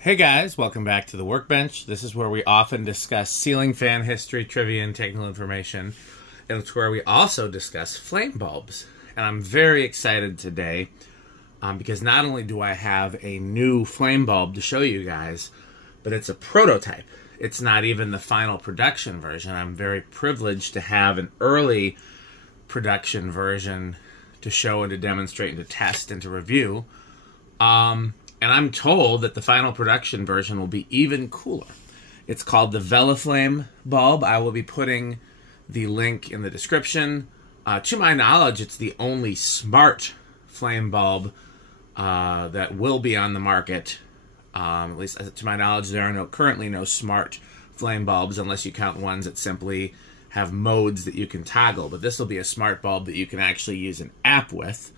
Hey guys, welcome back to the Workbench. This is where we often discuss ceiling fan history, trivia, and technical information. And it's where we also discuss flame bulbs. And I'm very excited today because not only do I have a new flame bulb to show you guys, but it's a prototype. It's not even the final production version. I'm very privileged to have an early production version to show and to demonstrate and to test and to review. And I'm told that the final production version will be even cooler. It's called the Velaflame bulb. I will be putting the link in the description. To my knowledge, it's the only smart flame bulb that will be on the market. At least to my knowledge, there are currently no smart flame bulbs unless you count ones that simply have modes that you can toggle. But this will be a smart bulb that you can actually use an app with.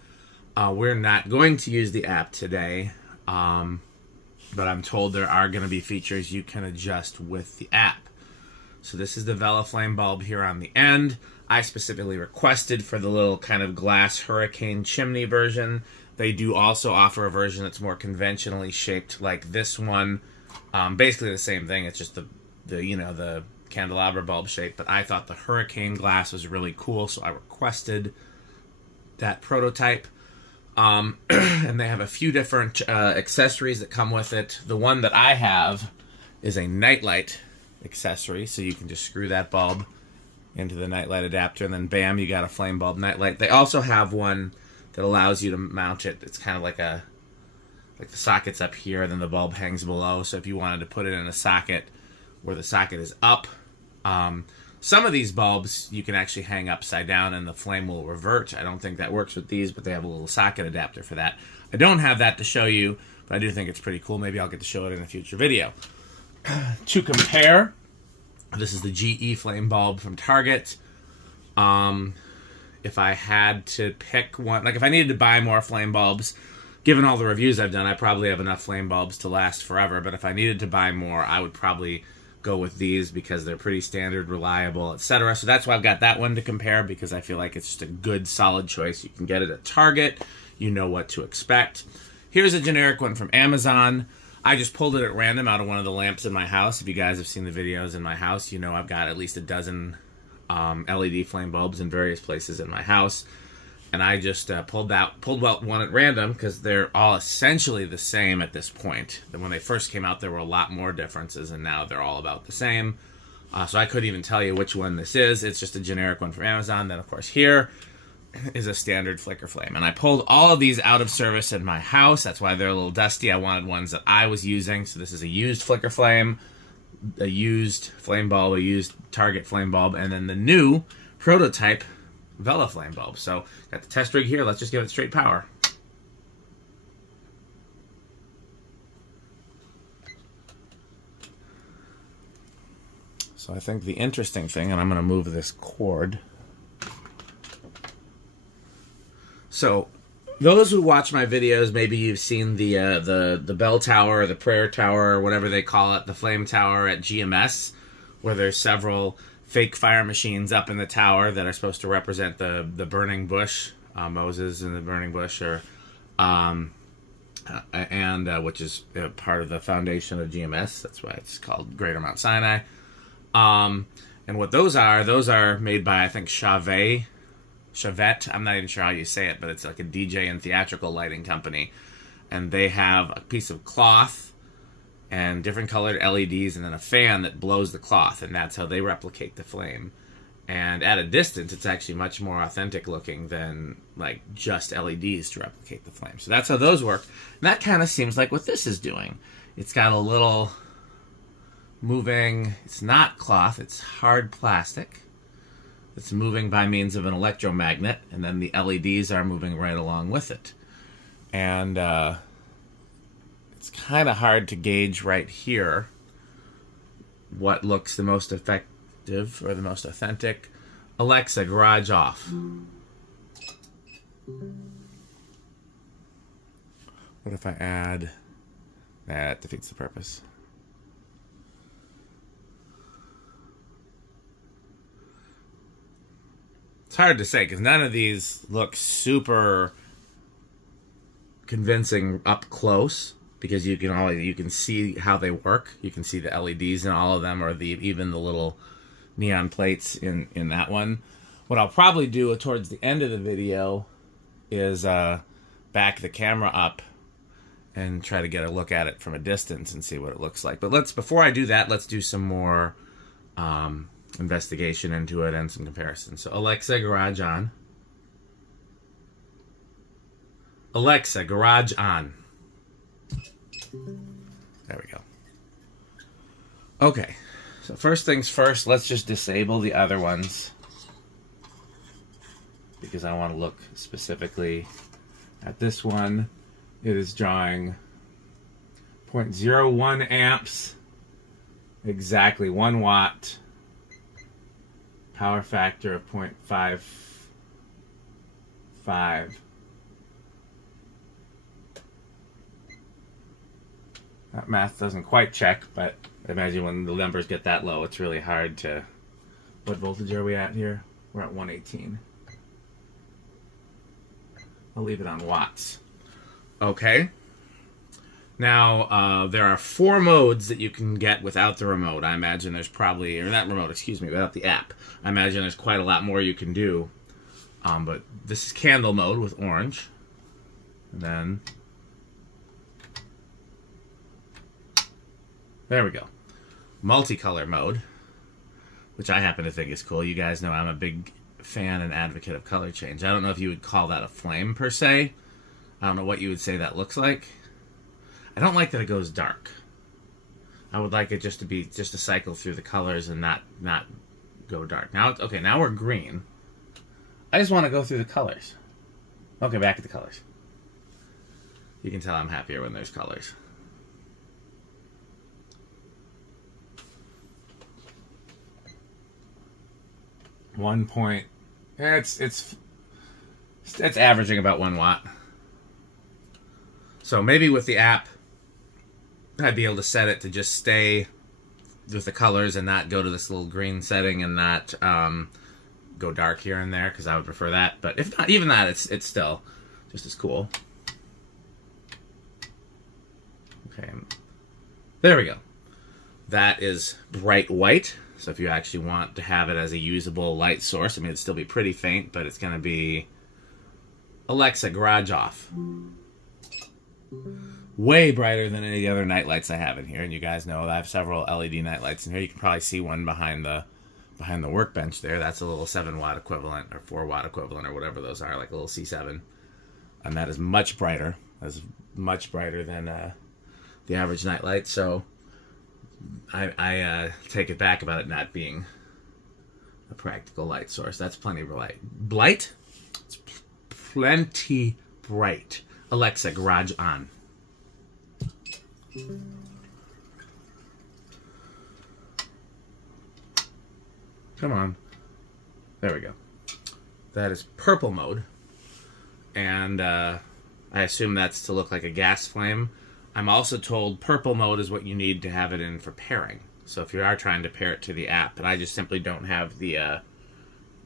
We're not going to use the app today. But I'm told there are going to be features you can adjust with the app. So this is the Velaflame bulb here on the end. I specifically requested for the little kind of glass hurricane chimney version. They do also offer a version that's more conventionally shaped like this one. Basically the same thing. It's just the candelabra bulb shape. But I thought the hurricane glass was really cool, so I requested that prototype. And they have a few different accessories that come with it. The one that I have is a nightlight accessory, so you can just screw that bulb into the nightlight adapter, and then bam, you got a flame bulb nightlight. They also have one that allows you to mount it. It's kind of like the socket's up here, then the bulb hangs below. So if you wanted to put it in a socket where the socket is up, some of these bulbs you can actually hang upside down and the flame will revert. I don't think that works with these, but they have a little socket adapter for that. I don't have that to show you, but I do think it's pretty cool. Maybe I'll get to show it in a future video. To compare, this is the GE flame bulb from Target. If I had to pick one, like if I needed to buy more flame bulbs, given all the reviews I've done, I probably have enough flame bulbs to last forever. But if I needed to buy more, I would probably go with these because they're pretty standard, reliable, etc. So that's why I've got that one to compare, because I feel like it's just a good, solid choice. You can get it at Target. You know what to expect. Here's a generic one from Amazon. I just pulled it at random out of one of the lamps in my house. If you guys have seen the videos in my house, you know I've got at least a dozen LED flame bulbs in various places in my house. And I just pulled out one at random because they're all essentially the same at this point. And when they first came out, there were a lot more differences, and now they're all about the same. So I couldn't even tell you which one this is. It's just a generic one from Amazon. Then, of course, here is a standard flicker flame. And I pulled all of these out of service in my house. That's why they're a little dusty. I wanted ones that I was using. So this is a used flicker flame, a used flame bulb, a used Target flame bulb, and then the new prototype Velaflame bulb. So got the test rig here. Let's just give it straight power. So I think the interesting thing, and I'm going to move this cord. So those who watch my videos, maybe you've seen the bell tower, or the prayer tower, or whatever they call it, the flame tower at GMS, where there's several fake fire machines up in the tower that are supposed to represent the burning bush, Moses in the burning bush, or which is part of the foundation of GMS. That's why it's called Greater Mount Sinai. And what those are made by, I think, Chavette. I'm not even sure how you say it, but it's like a DJ and theatrical lighting company. And they have a piece of cloth and different colored LEDs, and then a fan that blows the cloth, and that's how they replicate the flame. And at a distance, it's actually much more authentic looking than like just LEDs to replicate the flame. So that's how those work. And that kind of seems like what this is doing. It's got a little moving, it's not cloth, it's hard plastic. It's moving by means of an electromagnet, and then the LEDs are moving right along with it. And it's kind of hard to gauge right here what looks the most effective or the most authentic. Alexa, garage off. What if I add... Nah, that defeats the purpose. It's hard to say because none of these look super convincing up close. because you can see how they work. You can see the LEDs in all of them, or even the little neon plates in that one. What I'll probably do towards the end of the video is back the camera up and try to get a look at it from a distance and see what it looks like. But before I do that, let's do some more investigation into it and some comparisons. So Alexa, garage on. Alexa, garage on. There we go. Okay, so first things first, let's just disable the other ones, because I want to look specifically at this one. It is drawing 0.01 amps, exactly 1 watt, power factor of 0.55. That math doesn't quite check, but I imagine when the numbers get that low, it's really hard to... What voltage are we at here? We're at 118. I'll leave it on watts. Okay. Now, there are 4 modes that you can get without the remote. I imagine there's probably... Or not remote, excuse me, without the app. I imagine there's quite a lot more you can do. But this is candle mode with orange. And then... There we go. Multicolor mode, which I happen to think is cool. You guys know I'm a big fan and advocate of color change. I don't know if you would call that a flame per se. I don't know what you would say that looks like. I don't like that it goes dark. I would like it just to cycle through the colors and not go dark. Now, okay, now we're green. I just want to go through the colors. Okay, back at the colors. You can tell I'm happier when there's colors. It's averaging about 1 watt. So maybe with the app, I'd be able to set it to just stay with the colors and not go to this little green setting and not go dark here and there, because I would prefer that. But if not, even that, it's still just as cool. Okay, there we go. That is bright white. So if you actually want to have it as a usable light source, I mean, it'd still be pretty faint, but it's going to be Alexa, garage off. Way brighter than any other night lights I have in here. And you guys know I have several LED night lights in here. You can probably see one behind the workbench there. That's a little 7 watt equivalent or 4 watt equivalent or whatever those are, like a little C7. And that is much brighter. That's much brighter than the average night light. So I take it back about it not being a practical light source. That's plenty bright. Blight? It's plenty bright. Alexa, garage on. Come on. There we go. That is purple mode. And I assume that's to look like a gas flame. I'm also told purple mode is what you need to have it in for pairing. So if you are trying to pair it to the app, and I just simply don't have the, I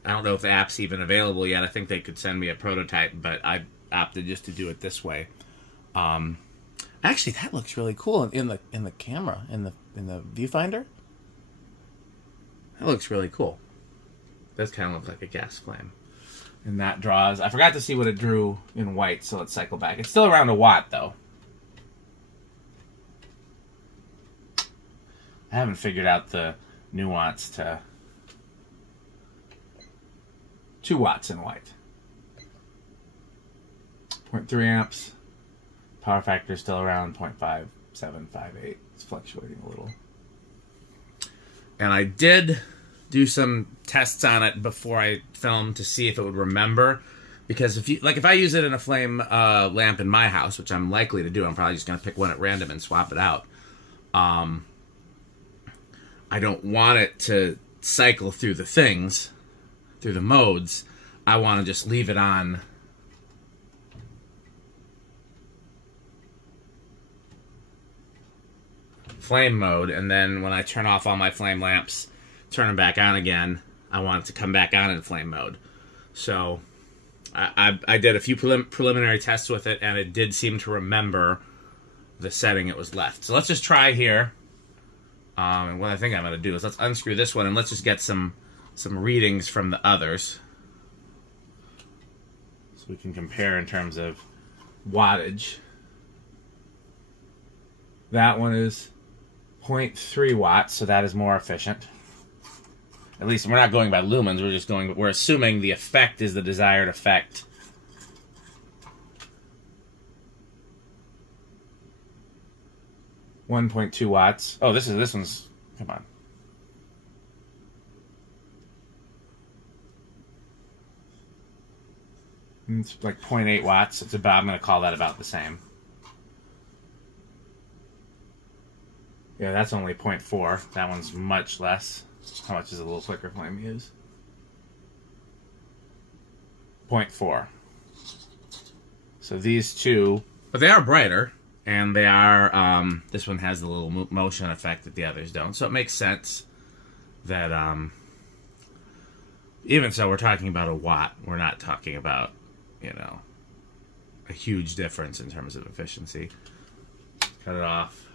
don't know if the app's even available yet. I think they could send me a prototype, but I opted just to do it this way. Actually, that looks really cool in the camera, in the viewfinder. That looks really cool. It does kind of look like a gas flame. And that draws, I forgot to see what it drew in white, so let's cycle back. It's still around 1 watt, though. I haven't figured out the nuance to 2 watts in white. 0.3 amps. Power factor is still around 0.5758. It's fluctuating a little. And I did do some tests on it before I filmed to see if it would remember. Because if I use it in a flame lamp in my house, which I'm likely to do, I'm probably just going to pick one at random and swap it out. I don't want it to cycle through the things, through the modes. I want to just leave it on flame mode, and then when I turn off all my flame lamps, turn them back on again, I want it to come back on in flame mode. So I did a few preliminary tests with it, and it did seem to remember the setting it was left. So let's just try here. And what I think I'm going to do is let's unscrew this one and let's just get some readings from the others. So we can compare in terms of wattage. That one is 0.3 watts, so that is more efficient. At least we're not going by lumens, we're assuming the effect is the desired effect. $1.2 watts. Oh, this one's, come on. It's like 0.8 watts. It's about, I'm going to call that about the same. Yeah, that's only 0.4. That one's much less. How much does a little flicker flame use? 0.4. So these two, but they are brighter, and they are, this one has the little motion effect that the others don't. So it makes sense that, even so, we're talking about a watt. We're not talking about, you know, a huge difference in terms of efficiency. Cut it off.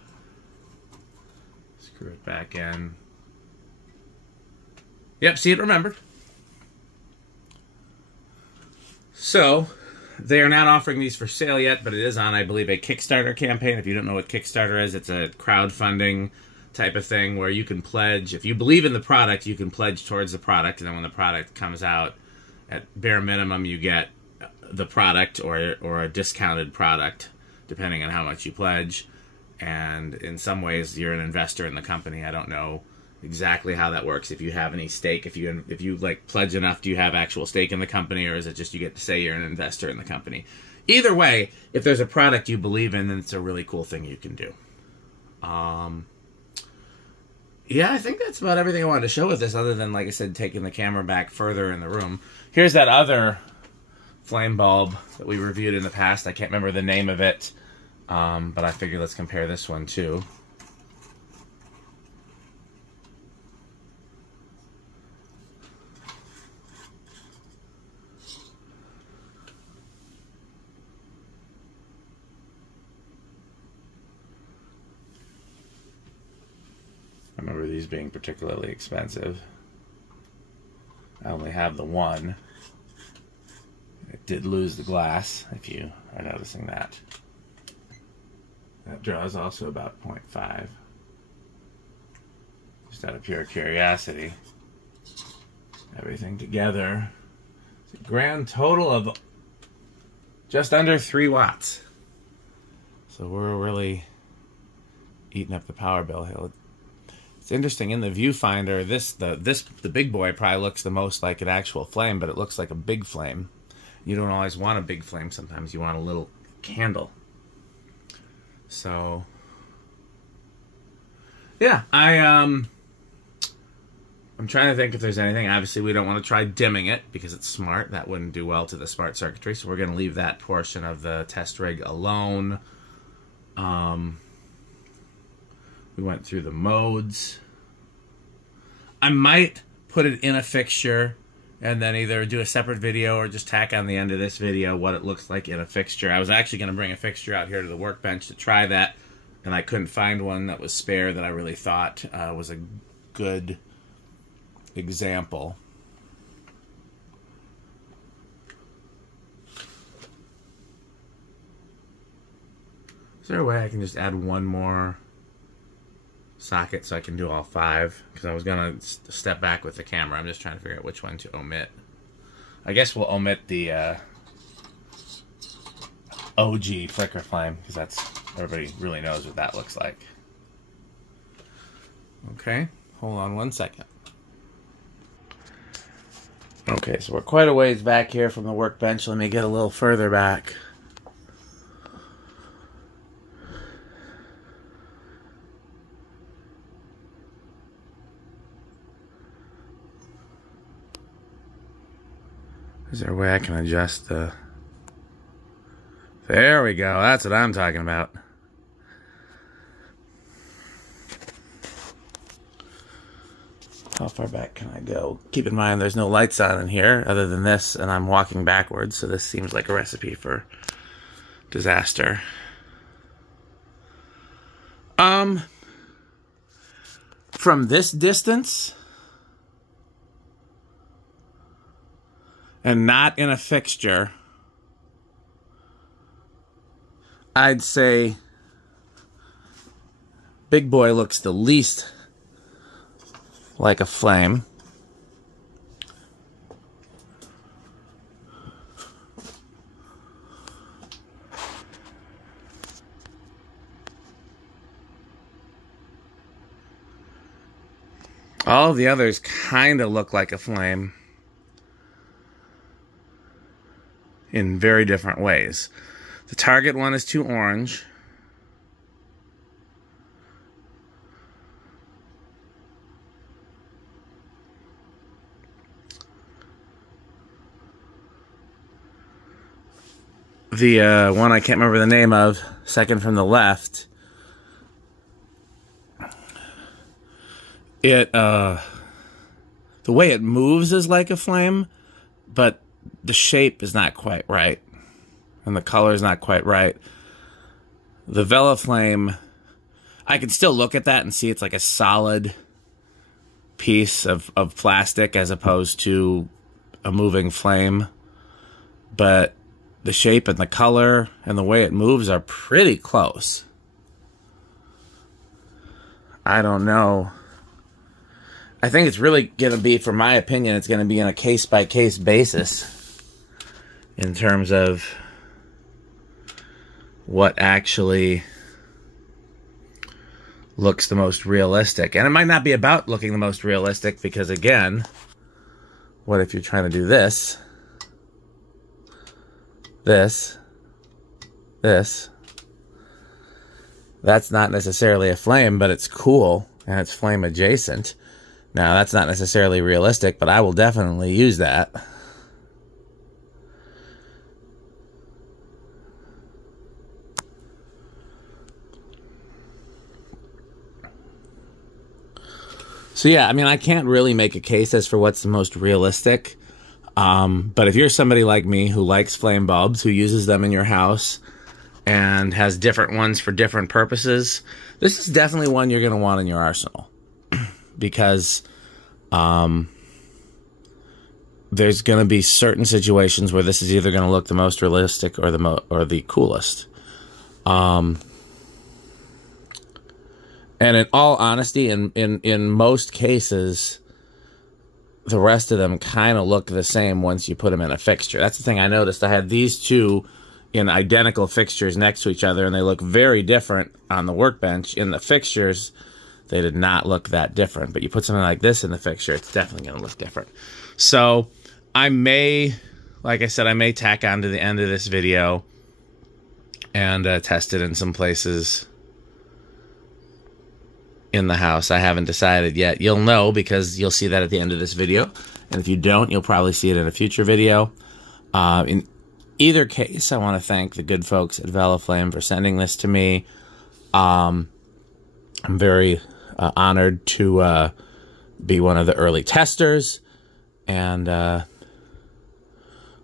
Screw it back in. Yep, see, it remembered. So, they are not offering these for sale yet, but it is on, I believe, a Kickstarter campaign. If you don't know what Kickstarter is, it's a crowdfunding type of thing where you can pledge. If you believe in the product, you can pledge towards the product, and then when the product comes out, at bare minimum, you get the product or a discounted product, depending on how much you pledge. And in some ways, you're an investor in the company. I don't know exactly how that works. If you have any stake, if you like pledge enough, do you have actual stake in the company, or is it just you get to say you're an investor in the company? Either way, if there's a product you believe in, then it's a really cool thing you can do. Yeah, I think that's about everything I wanted to show with this, other than, like I said, taking the camera back further in the room. Here's that other flame bulb that we reviewed in the past. I can't remember the name of it, but I figured let's compare this one too. I remember these being particularly expensive. I only have the one. It did lose the glass, if you are noticing that. That draws also about 0.5. Just out of pure curiosity. Everything together. It's a grand total of just under 3 watts. So we're really eating up the power bill here. It's interesting, in the viewfinder, the big boy probably looks the most like an actual flame, but it looks like a big flame. You don't always want a big flame. Sometimes you want a little candle. So, yeah, I'm trying to think if there's anything. Obviously, we don't want to try dimming it because it's smart. That wouldn't do well to the smart circuitry, so we're going to leave that portion of the test rig alone. We went through the modes. I might put it in a fixture and then either do a separate video or just tack on the end of this video what it looks like in a fixture. I was actually going to bring a fixture out here to the workbench to try that, and I couldn't find one that was spare that I really thought was a good example. Is there a way I can just add one more socket so I can do all 5? Because I was going to step back with the camera. I'm just trying to figure out which one to omit. I guess we'll omit the OG flicker flame, because that's, everybody really knows what that looks like. Okay, hold on one second. Okay, so we're quite a ways back here from the workbench. Let me get a little further back. Is there a way I can adjust the... There we go. That's what I'm talking about. How far back can I go? Keep in mind there's no lights on in here other than this, and I'm walking backwards, so this seems like a recipe for disaster. From this distance, and not in a fixture, I'd say Big Boy looks the least like a flame. All of the others kind of look like a flame in very different ways. The Target one is too orange. The one I can't remember the name of, second from the left, the way it moves is like a flame, but the shape is not quite right, and the color is not quite right. The Velaflame, I can still look at that and see it's like a solid piece of plastic as opposed to a moving flame, but the shape and the color and the way it moves are pretty close. I don't know. I think it's really going to be, for my opinion, it's going to be on a case-by-case basis in terms of what actually looks the most realistic. And it might not be about looking the most realistic because, again, what if you're trying to do this, this, that's not necessarily a flame, but it's cool and it's flame adjacent. Now, that's not necessarily realistic, but I will definitely use that. So yeah, I mean, I can't really make a case as for what's the most realistic. But if you're somebody like me who likes flame bulbs, who uses them in your house, and has different ones for different purposes, this is definitely one you're going to want in your arsenal. Because there's going to be certain situations where this is either going to look the most realistic or the coolest. And in all honesty, in most cases, the rest of them kind of look the same once you put them in a fixture. That's the thing I noticed. I had these two in identical fixtures next to each other, and they look very different on the workbench. In the fixtures, they did not look that different. But you put something like this in the fixture, it's definitely going to look different. So I may, like I said, I may tack on to the end of this video and test it in some places in the house. I haven't decided yet. You'll know because you'll see that at the end of this video. And if you don't, you'll probably see it in a future video. In either case, I want to thank the good folks at Velaflame for sending this to me. I'm very honored to be one of the early testers. And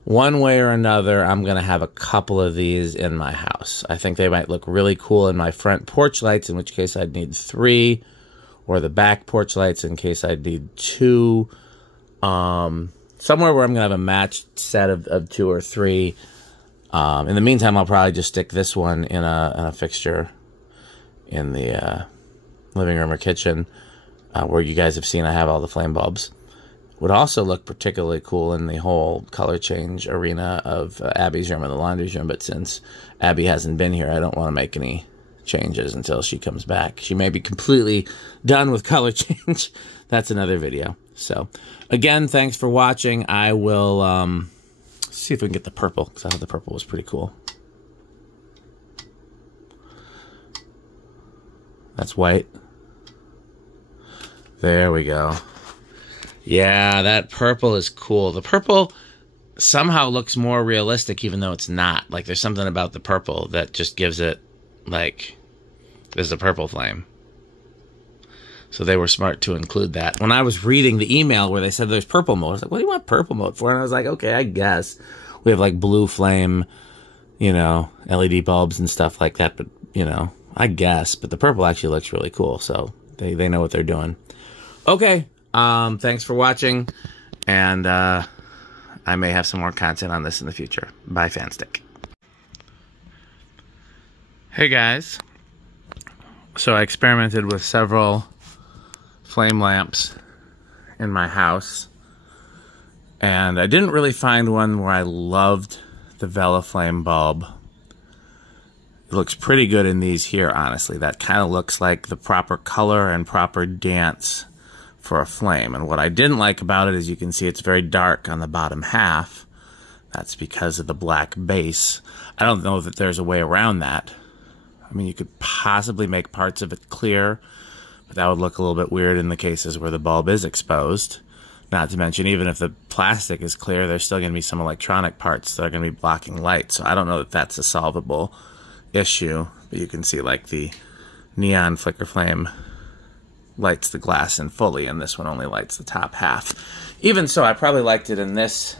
one way or another, I'm going to have a couple of these in my house. I think they might look really cool in my front porch lights, in which case I'd need 3, or the back porch lights in case I'd need 2. Somewhere where I'm going to have a matched set of 2 or 3. In the meantime, I'll probably just stick this one in a fixture in the living room or kitchen, where you guys have seen I have all the flame bulbs. Would also look particularly cool in the whole color change arena of Abby's room and the laundry room, but since Abby hasn't been here, I don't want to make any changes until she comes back. She may be completely done with color change. That's another video. So, again, thanks for watching. I will see if we can get the purple, because I thought the purple was pretty cool. That's white. There we go. Yeah, that purple is cool. The purple somehow looks more realistic even though it's not. Like, there's something about the purple that just gives it, like, there's a purple flame. So they were smart to include that. When I was reading the email where they said there's purple mode, I was like, what do you want purple mode for? And I was like, okay, I guess. We have, like, blue flame, you know, LED bulbs and stuff like that. But, you know, I guess, but the purple actually looks really cool, so they know what they're doing. Okay, thanks for watching, and I may have some more content on this in the future. Bye, Fanstick. Hey guys, so I experimented with several flame lamps in my house, and I didn't really find one where I loved the Velaflame bulb. It looks pretty good in these here, honestly. That kind of looks like the proper color and proper dance for a flame. And what I didn't like about it is you can see it's very dark on the bottom half. That's because of the black base. I don't know that there's a way around that. I mean, you could possibly make parts of it clear, but that would look a little bit weird in the cases where the bulb is exposed. Not to mention, even if the plastic is clear, there's still going to be some electronic parts that are going to be blocking light. So I don't know that that's a solvable issue. But you can see, like, the neon flicker flame lights the glass in fully, and this one only lights the top half. Even so, I probably liked it in this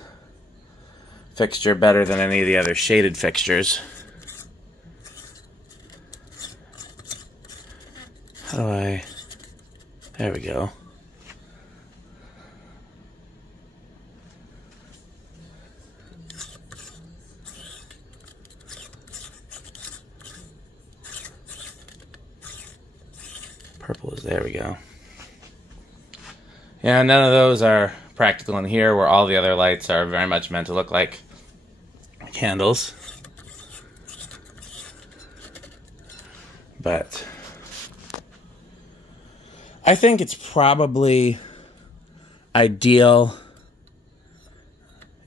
fixture better than any of the other shaded fixtures. How do I... There we go. Purple is, there we go. Yeah, none of those are practical in here, where all the other lights are very much meant to look like candles. But I think it's probably ideal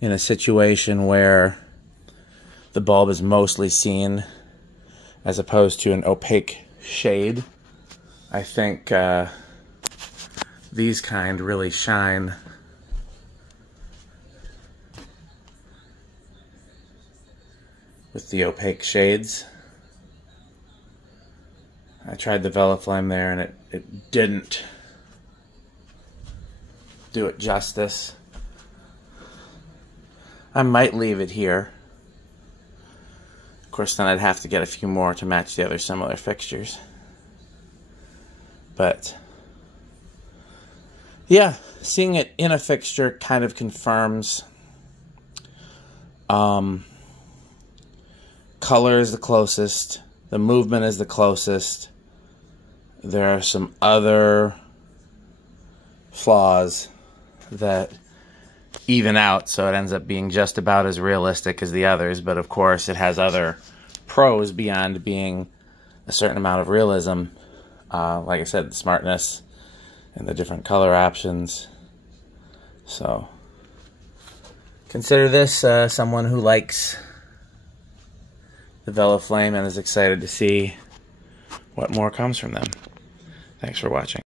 in a situation where the bulb is mostly seen as opposed to an opaque shade. I think these kind really shine with the opaque shades. I tried the Velaflame there and it didn't do it justice. I might leave it here. Of course, then I'd have to get a few more to match the other similar fixtures. But yeah, seeing it in a fixture kind of confirms color is the closest, the movement is the closest. There are some other flaws that even out, so it ends up being just about as realistic as the others, but of course it has other pros beyond being a certain amount of realism. Like I said, the smartness and the different color options. So consider this someone who likes the Velaflame and is excited to see what more comes from them. Thanks for watching.